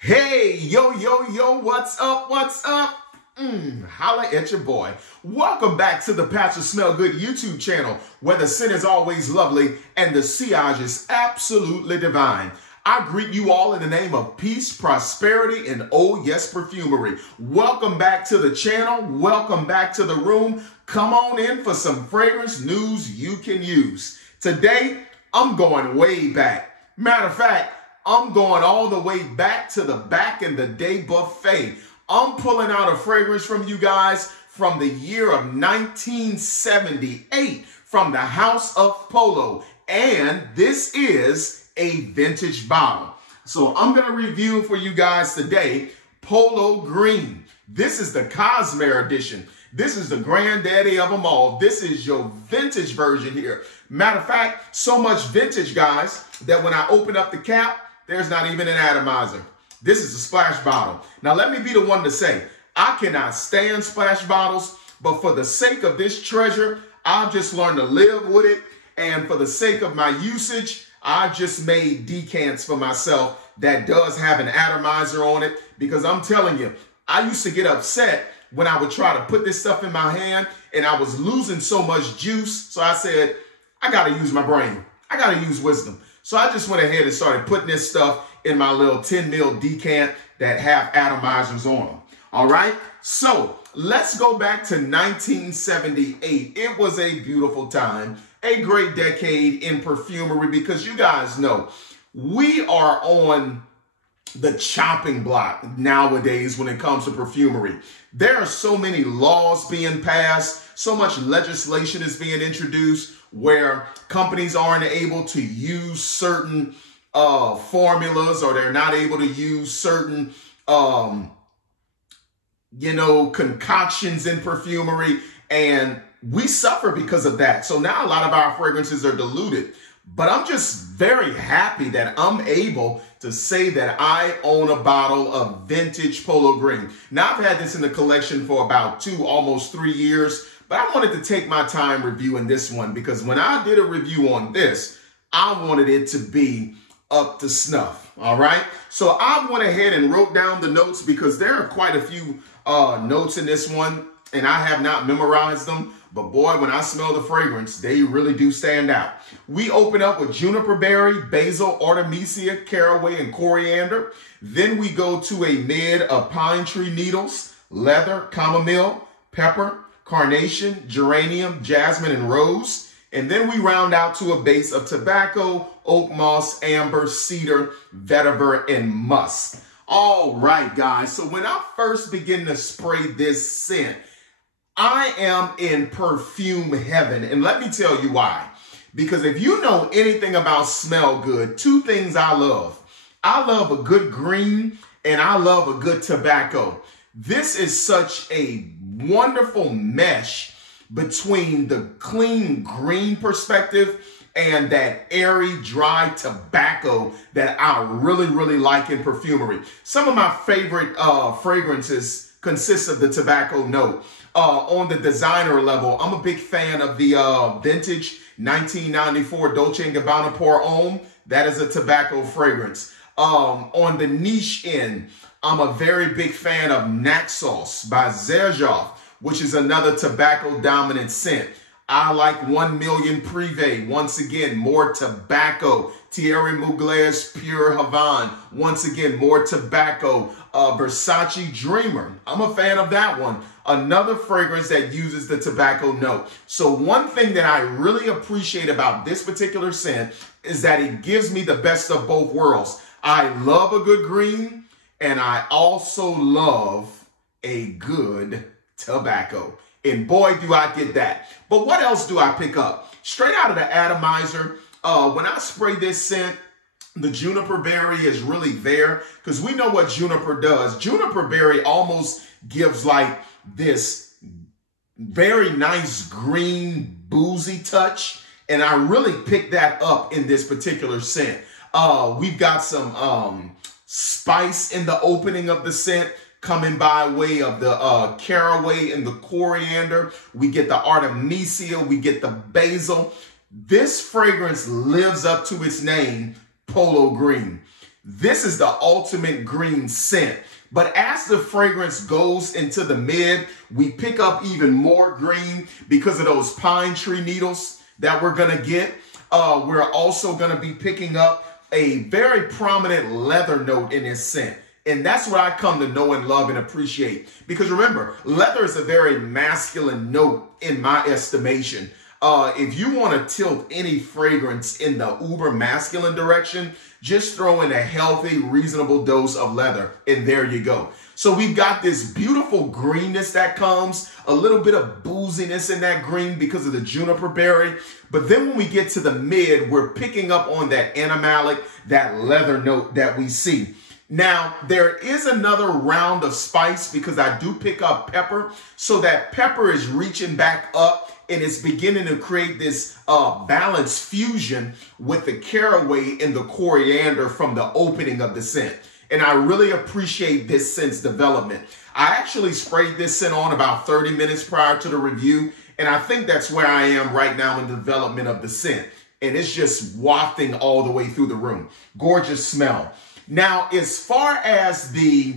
Hey, yo, what's up, holla at your boy. Welcome back to the Patch of Smell Good YouTube channel, where the scent is always lovely and the sillage is absolutely divine. I greet you all in the name of peace, prosperity, and oh yes, perfumery. Welcome back to the channel. Welcome back to the room. Come on in for some fragrance news you can use. Today, I'm going way back. Matter of fact, I'm going all the way back to the back in the day buffet. I'm pulling out a fragrance from you guys from the year of 1978 from the House of Polo. And this is a vintage bottle. So I'm going to review for you guys today Polo Green. This is the Cosmair edition. This is the granddaddy of them all. This is your vintage version here. Matter of fact, so much vintage, guys, that when I open up the cap, there's not even an atomizer. This is a splash bottle. Now, let me be the one to say, I cannot stand splash bottles, but for the sake of this treasure, I've just learned to live with it. And for the sake of my usage, I just made decants for myself that does have an atomizer on it, because I'm telling you, I used to get upset when I would try to put this stuff in my hand and I was losing so much juice. So I said, I got to use my brain. I got to use wisdom. So I just went ahead and started putting this stuff in my little 10 mil decant that have atomizers on them. All right. So let's go back to 1978. It was a beautiful time, a great decade in perfumery, because you guys know we are on the chopping block nowadays when it comes to perfumery. There are so many laws being passed, so much legislation is being introduced where companies aren't able to use certain formulas, or they're not able to use certain, concoctions in perfumery. And we suffer because of that. So now a lot of our fragrances are diluted. But I'm just very happy that I'm able to say that I own a bottle of vintage Polo Green. Now, I've had this in the collection for about almost 3 years, but I wanted to take my time reviewing this one, because when I did a review on this, I wanted it to be up to snuff. All right. So I went ahead and wrote down the notes, because there are quite a few notes in this one, and I have not memorized them. But boy, when I smell the fragrance, they really do stand out. We open up with juniper berry, basil, artemisia, caraway, and coriander. Then we go to a mid of pine tree needles, leather, chamomile, pepper, carnation, geranium, jasmine, and rose. And then we round out to a base of tobacco, oak moss, amber, cedar, vetiver, and musk. All right, guys. So when I first begin to spray this scent, I am in perfume heaven. And let me tell you why. Because if you know anything about smell good, two things I love. I love a good green, and I love a good tobacco. This is such a wonderful mesh between the clean green perspective and that airy, dry tobacco that I really, really like in perfumery. Some of my favorite fragrances consist of the tobacco note. On the designer level, I'm a big fan of the vintage 1994 Dolce & Gabbana Pour Homme. That is a tobacco fragrance. On the niche end, I'm a very big fan of Naxos by Xerjoff, which is another tobacco dominant scent. I like 1 Million Privé. Once again, more tobacco. Thierry Mugler's Pure Havane. Once again, more tobacco. Versace Dreamer. I'm a fan of that one. Another fragrance that uses the tobacco note. So one thing that I really appreciate about this particular scent is that it gives me the best of both worlds. I love a good green, and I also love a good tobacco. And boy, do I get that. But what else do I pick up? Straight out of the atomizer, when I spray this scent, the juniper berry is really there, because we know what juniper does. Juniper berry almost gives like this very nice green boozy touch, and I really picked that up in this particular scent. We've got some spice in the opening of the scent, coming by way of the caraway and the coriander. We get the artemisia, we get the basil. This fragrance lives up to its name, Polo Green. This is the ultimate green scent. But as the fragrance goes into the mid, we pick up even more green because of those pine tree needles that we're going to get. We're also going to be picking up a very prominent leather note in this scent. And that's what I come to know and love and appreciate. Because remember, leather is a very masculine note in my estimation. If you want to tilt any fragrance in the uber masculine direction, just throw in a healthy, reasonable dose of leather, and there you go. So we've got this beautiful greenness that comes, a little bit of booziness in that green because of the juniper berry. But then when we get to the mid, we're picking up on that animalic, that leather note that we see. Now, there is another round of spice because I do pick up pepper. So that pepper is reaching back up and it's beginning to create this balanced fusion with the caraway and the coriander from the opening of the scent. And I really appreciate this scent's development. I actually sprayed this scent on about 30 minutes prior to the review. And I think that's where I am right now in the development of the scent. And it's just wafting all the way through the room. Gorgeous smell. Now, as far as the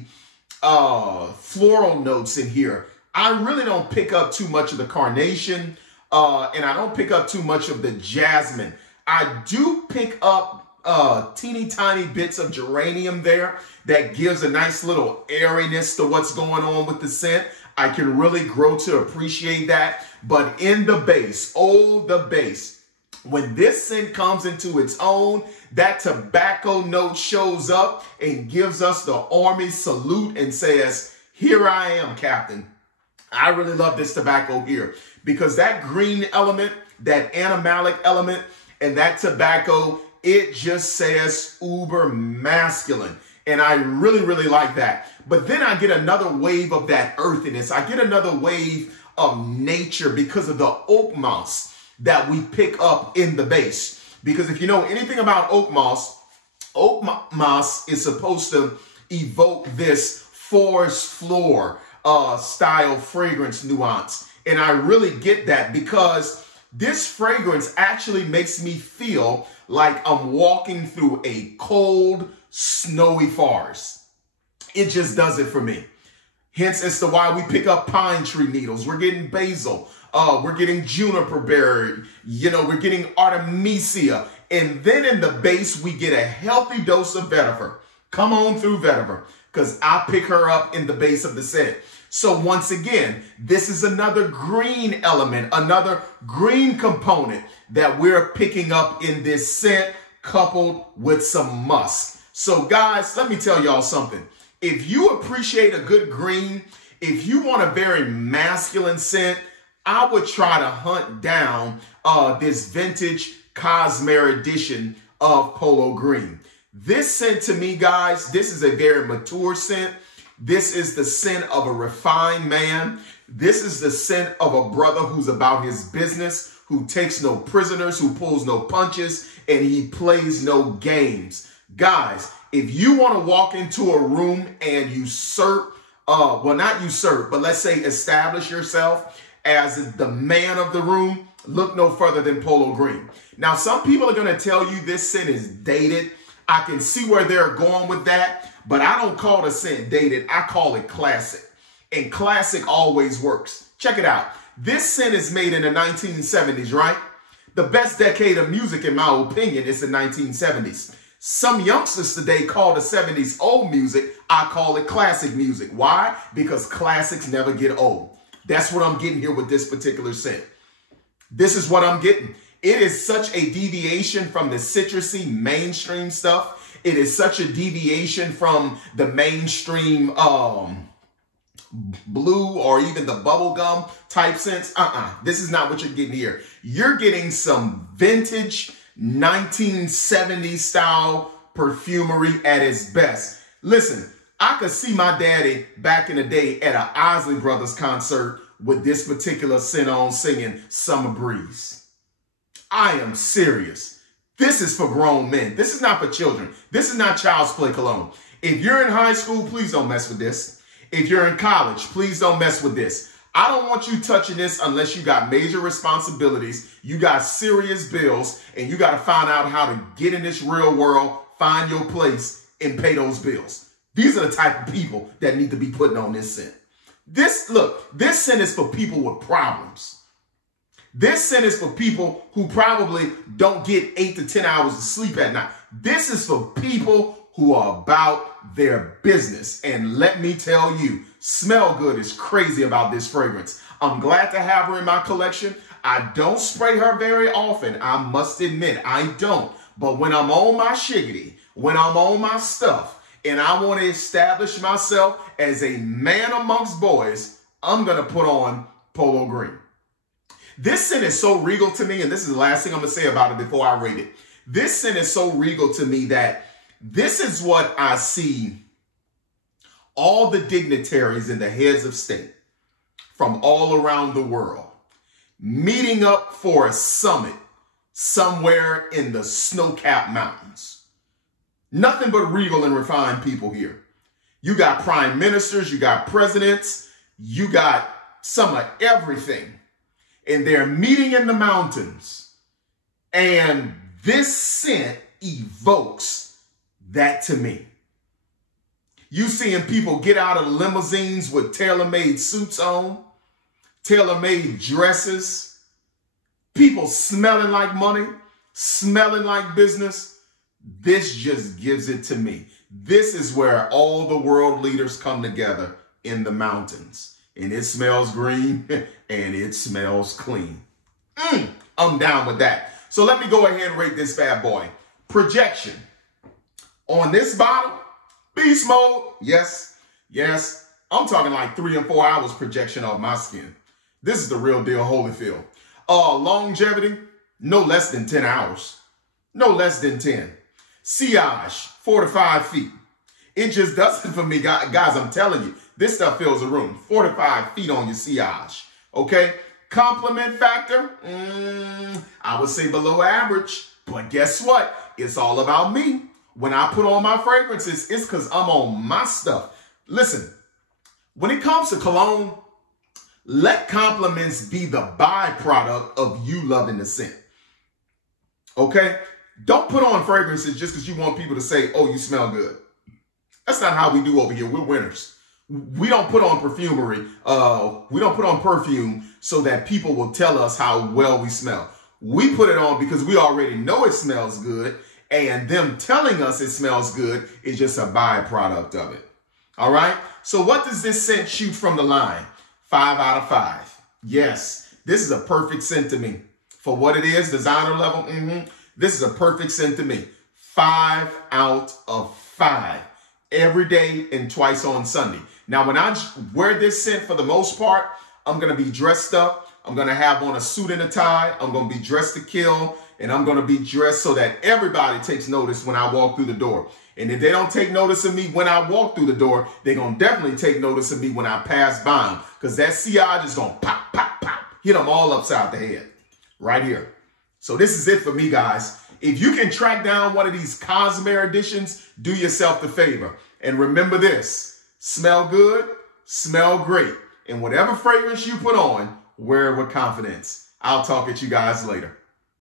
floral notes in here, I really don't pick up too much of the carnation, and I don't pick up too much of the jasmine. I do pick up teeny tiny bits of geranium there that gives a nice little airiness to what's going on with the scent. I can really grow to appreciate that. But in the base, the base, when this scent comes into its own, that tobacco note shows up and gives us the army salute and says, "Here I am, Captain." I really love this tobacco here because that green element, that animalic element, and that tobacco, it just says uber masculine. And I really, really like that. But then I get another wave of that earthiness. I get another wave of nature because of the oak moss that we pick up in the base. Because if you know anything about oak moss is supposed to evoke this forest floor style fragrance nuance. And I really get that because this fragrance actually makes me feel like I'm walking through a cold, snowy forest. It just does it for me. Hence as to why we pick up pine tree needles. We're getting basil. We're getting juniper berry. We're getting artemisia. And then in the base, we get a healthy dose of vetiver. Come on through vetiver because I pick her up in the base of the scent. So once again, this is another green element, another green component that we're picking up in this scent coupled with some musk. So guys, let me tell y'all something. If you appreciate a good green, if you want a very masculine scent, I would try to hunt down this vintage Cosmair edition of Polo Green. This scent to me, guys, this is a very mature scent. This is the scent of a refined man. This is the scent of a brother who's about his business, who takes no prisoners, who pulls no punches, and he plays no games. Guys, if you want to walk into a room and usurp, well, not usurp, but let's say establish yourself as the man of the room, look no further than Polo Green. Now, some people are going to tell you this scent is dated. I can see where they're going with that, but I don't call the scent dated. I call it classic. And classic always works. Check it out. This scent is made in the 1970s, right? The best decade of music, in my opinion, is the 1970s. Some youngsters today call the 70s old music. I call it classic music. Why? Because classics never get old. That's what I'm getting here with this particular scent. This is what I'm getting. It is such a deviation from the citrusy mainstream stuff. It is such a deviation from the mainstream blue or even the bubblegum type scents. This is not what you're getting here. You're getting some vintage 1970s style perfumery at its best. Listen, I could see my daddy back in the day at an Isley Brothers concert with this particular scent on singing Summer Breeze. I am serious. This is for grown men. This is not for children. This is not child's play cologne. If you're in high school, please don't mess with this. If you're in college, please don't mess with this. I don't want you touching this unless you got major responsibilities, you got serious bills, and you got to find out how to get in this real world, find your place, and pay those bills. These are the type of people that need to be putting on this scent. This scent is for people with problems. This scent is for people who probably don't get 8 to 10 hours of sleep at night. This is for people who are about their business. And let me tell you, Smell Good is crazy about this fragrance. I'm glad to have her in my collection. I don't spray her very often. I must admit, I don't. But when I'm on my shiggity, when I'm on my stuff, and I want to establish myself as a man amongst boys, I'm going to put on Polo Green. This scent is so regal to me, and this is the last thing I'm going to say about it before I rate it. This scent is so regal to me that this is what I see all the dignitaries and the heads of state from all around the world meeting up for a summit somewhere in the snow-capped mountains. Nothing but regal and refined people here. You got prime ministers, you got presidents, you got some of everything. And they're meeting in the mountains. And this scent evokes that to me. You seeing people get out of limousines with tailor-made suits on, tailor-made dresses, people smelling like money, smelling like business. This just gives it to me. This is where all the world leaders come together in the mountains. And it smells green and it smells clean. I'm down with that. So let me go ahead and rate this bad boy. Projection. On this bottle, beast mode. Yes. I'm talking like 3 and 4 hours projection of my skin. This is the real deal, Holyfield. Longevity, no less than 10 hours. No less than 10. Sillage, 4 to 5 feet. It just does it for me, guys. I'm telling you, this stuff fills a room. 4 to 5 feet on your sillage. Okay? Compliment factor, I would say below average. But guess what? It's all about me. When I put on my fragrances, it's because I'm on my stuff. Listen, when it comes to cologne, let compliments be the byproduct of you loving the scent. Okay? Don't put on fragrances just because you want people to say, oh, you smell good. That's not how we do over here. We're winners. We don't put on perfumery. We don't put on perfume so that people will tell us how well we smell. We put it on because we already know it smells good, and them telling us it smells good is just a byproduct of it. All right? So what does this scent shoot from the line? 5 out of 5. Yes, this is a perfect scent to me. For what it is, designer level, this is a perfect scent to me. 5 out of 5. Every day and twice on Sunday. Now, when I wear this scent, for the most part, I'm going to be dressed up. I'm going to have on a suit and a tie. I'm going to be dressed to kill. And I'm going to be dressed so that everybody takes notice when I walk through the door. And if they don't take notice of me when I walk through the door, they're going to definitely take notice of me when I pass by them. Because that sillage is going to pop, pop, pop. Hit them all upside the head. Right here. So this is it for me, guys. If you can track down one of these Cosmair editions, do yourself the favor. And remember this, smell good, smell great. And whatever fragrance you put on, wear it with confidence. I'll talk at you guys later.